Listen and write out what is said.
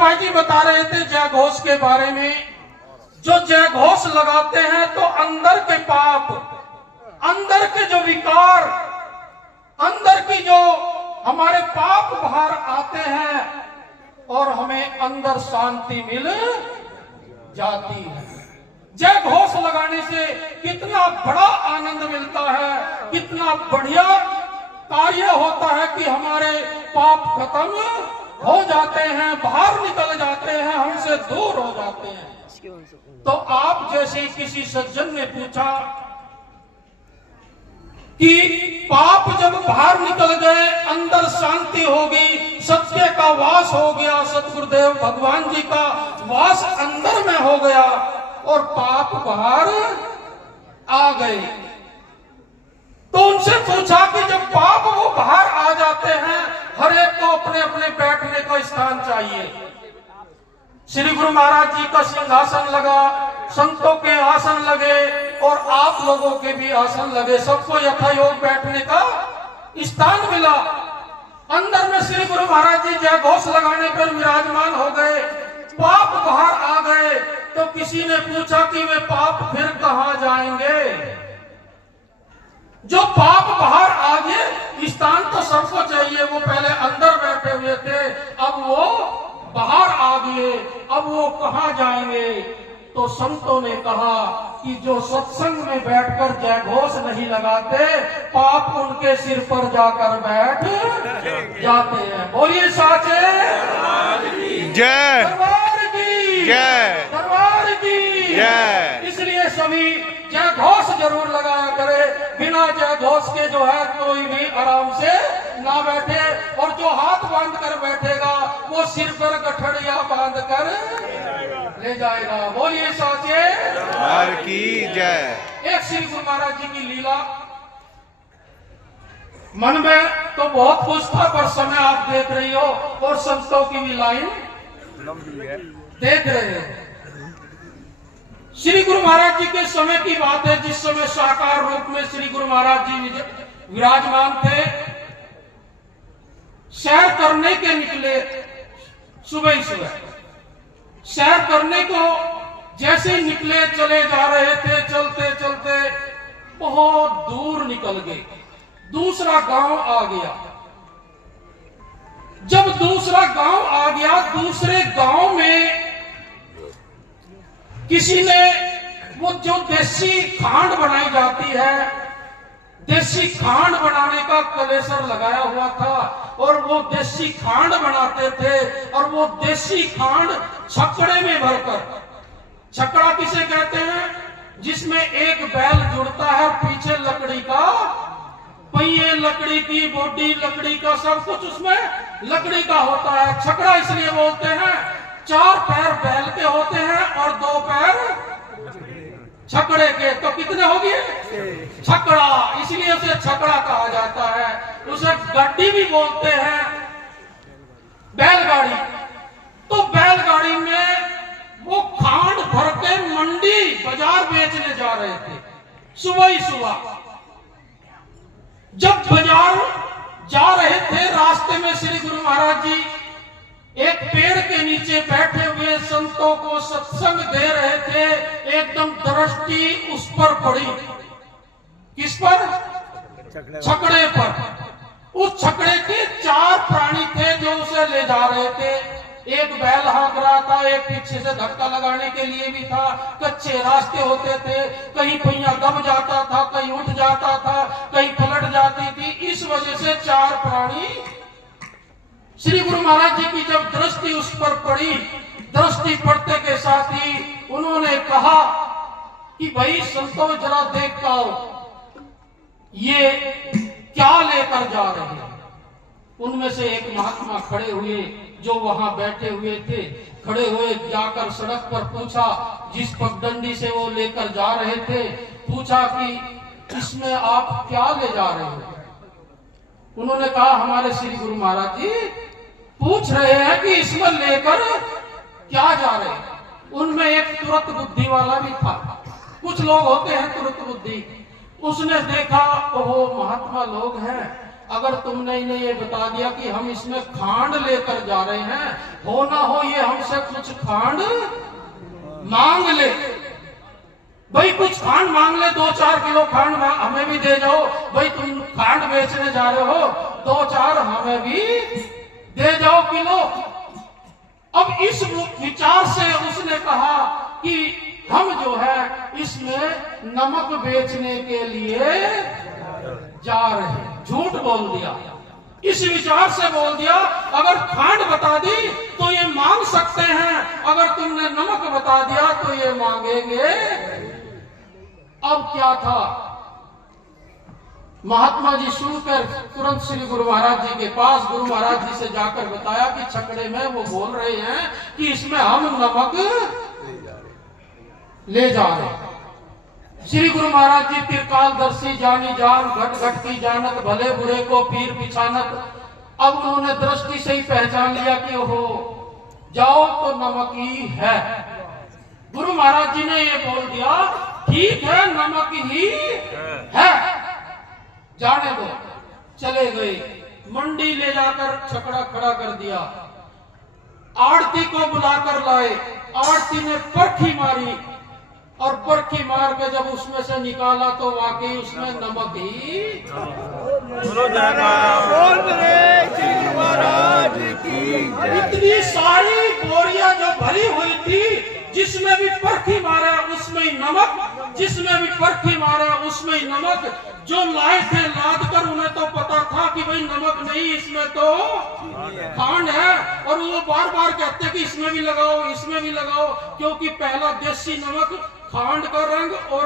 भाई जी बता रहे थे जय घोष के बारे में। जो जय घोष लगाते हैं तो अंदर के पाप, अंदर के जो विकार, अंदर की जो हमारे पाप बाहर आते हैं और हमें अंदर शांति मिल जाती है। जय घोष लगाने से कितना बड़ा आनंद मिलता है, कितना बढ़िया कार्य होता है कि हमारे पाप खत्म हो जाते हैं, बाहर निकल जाते हैं, हमसे दूर हो जाते हैं। तो आप जैसे किसी सज्जन ने पूछा कि पाप जब बाहर निकल गए, अंदर शांति होगी, सत्य का वास हो गया, सतगुरुदेव भगवान जी का वास अंदर में हो गया और पाप बाहर आ गए, तो उनसे पूछा कि जब पाप वो बाहर आ जाते हैं, हर एक को अपने अपने बैठने का स्थान चाहिए। श्री गुरु महाराज जी का सिंहासन लगा, संतों के आसन लगे और आप लोगों के भी आसन लगे, सबको यथायोग बैठने का स्थान मिला। अंदर में श्री गुरु महाराज जी जय घोष लगाने पर विराजमान हो गए, पाप बाहर आ गए। तो किसी ने पूछा कि वे पाप फिर कहां जाएंगे? जो पाप बाहर आ गए, स्थान तो सबको चाहिए, वो पहले अंदर बैठे हुए थे, अब वो बाहर आ गए, अब वो कहां जाएंगे? तो संतों ने कहा कि जो सत्संग में बैठकर जय घोष नहीं लगाते, पाप उनके सिर पर जाकर बैठ जाते हैं। बोलिए साचे जय, दरबार की जय, दरबार की जय। इसलिए सभी जय घोष जरूर लगाया करे। बिना जय घोष के जो है कोई भी आराम से ना बैठे, और जो हाथ बांध कर बैठेगा वो सिर पर गठड़िया बांध कर ले जाएगा। बोलिए साचे दरबार की जय। एक श्री गुरु महाराज जी की लीला, मन में तो बहुत कुछ था, पर समय आप देख रही हो और संतों की भी लाइन देख रहे हो। श्री गुरु महाराज जी के समय की बात है, जिस समय साकार रूप में श्री गुरु महाराज जी विराजमान थे। सैर करने के निकले, सुबह ही सुबह सैर करने को जैसे ही निकले, चले जा रहे थे, चलते चलते बहुत दूर निकल गए, दूसरा गांव आ गया। जब दूसरा गांव आ गया, दूसरे गांव में किसी ने वो जो देसी खांड बनाई जाती है, देसी खांड बनाने का कलेसर लगाया हुआ था और वो देसी खांड बनाते थे। और वो देसी खांड छकड़े में भरकर, छकड़ा किसे कहते हैं? जिसमें एक बैल जुड़ता है, पीछे लकड़ी का पहिए, लकड़ी की बॉडी, लकड़ी का सब कुछ उसमें लकड़ी का होता है। छकड़ा इसलिए बोलते हैं, 4 पैर बैल के होते हैं और 2 पैर छकड़े के, तो कितने हो गए? छकड़ा, इसलिए उसे छकड़ा कहा जाता है। उसे गड्डी भी बोलते हैं, बैलगाड़ी। तो बैलगाड़ी में वो खांड भर के मंडी बाजार बेचने जा रहे थे, सुबह ही सुबह। जब बाजार जा रहे थे, रास्ते में श्री गुरु महाराज जी एक पेड़ के नीचे बैठे हुए संतों को सत्संग दे रहे थे। एकदम दृष्टि उस पर पड़ी, किस पर? छकड़े पर। उस छकड़े के 4 प्राणी थे जो उसे ले जा रहे थे। एक बैल हाँक रहा था, एक पीछे से धक्का लगाने के लिए भी था। कच्चे रास्ते होते थे, कहीं पहिया दब जाता था, कहीं उठ जाता था, कहीं पलट जाती थी। इस वजह से 4 प्राणी, श्री गुरु महाराज जी की जब दृष्टि उस पर पड़ी, दृष्टि पड़ते के साथ ही उन्होंने कहा कि भाई संतों जरा देख आओ, ये क्या लेकर जा रहे हैं? उनमें से एक महात्मा खड़े हुए, जो वहां बैठे हुए थे, खड़े हुए जाकर सड़क पर पूछा, जिस पगडंडी से वो लेकर जा रहे थे, पूछा कि इसमें आप क्या ले जा रहे हो? उन्होंने कहा हमारे श्री गुरु महाराज जी पूछ रहे हैं कि इसमें लेकर क्या जा रहे हैं। उनमें एक तुरत बुद्धि वाला भी था, कुछ लोग होते हैं तुरत बुद्धि। उसने देखा वो महात्मा लोग हैं, अगर तुमने इन्हें ये बता दिया कि हम इसमें खांड लेकर जा रहे हैं, हो ना हो ये हमसे कुछ खांड मांग ले, भाई कुछ खांड मांग ले, 2-4 किलो खांड हमें भी दे जाओ, भाई तुम खांड बेचने जा रहे हो, 2-4 हमें भी दे जाओ किलो। अब इस विचार से उसने कहा कि हम जो है इसमें नमक बेचने के लिए जा रहे हैं। झूठ बोल दिया, इस विचार से बोल दिया अगर खांड बता दी तो ये मांग सकते हैं, अगर तुमने नमक बता दिया तो ये मांगेंगे। अब क्या था, महात्मा जी सुनकर तुरंत श्री गुरु महाराज जी के पास, गुरु महाराज जी से जाकर बताया कि छकड़े में वो बोल रहे हैं कि इसमें हम नमक ले जा रहे हैं। श्री गुरु महाराज जी त्रिकालदर्शी जानी जान, घट घट की जानत, भले बुरे को पीर पिछानत। अब उन्होंने दृष्टि से ही पहचान लिया कि हो जाओ तो नमक ही है। गुरु महाराज जी ने ये बोल दिया ठीक है नमक ही है, जाने दो। चले गए, मंडी ले जाकर छकड़ा खड़ा कर दिया, आड़ती को बुलाकर लाए, आड़ती ने परखी मारी और परखी मार के जब उसमें से निकाला तो वाकई उसमें नमक ही। इतनी सारी बोरियां जो भरी हुई थी, जिसमें भी परखी मारा उसमें ही नमक, जिसमें भी परखी मारा उसमें ही नमक। जो लाए थे लाद कर उन्हें तो पता था कि भाई नमक नहीं, इसमें तो खांड है, और वो बार बार कहते कि इसमें भी लगाओ, इसमें भी लगाओ, क्योंकि पहला देसी नमक खांड का रंग और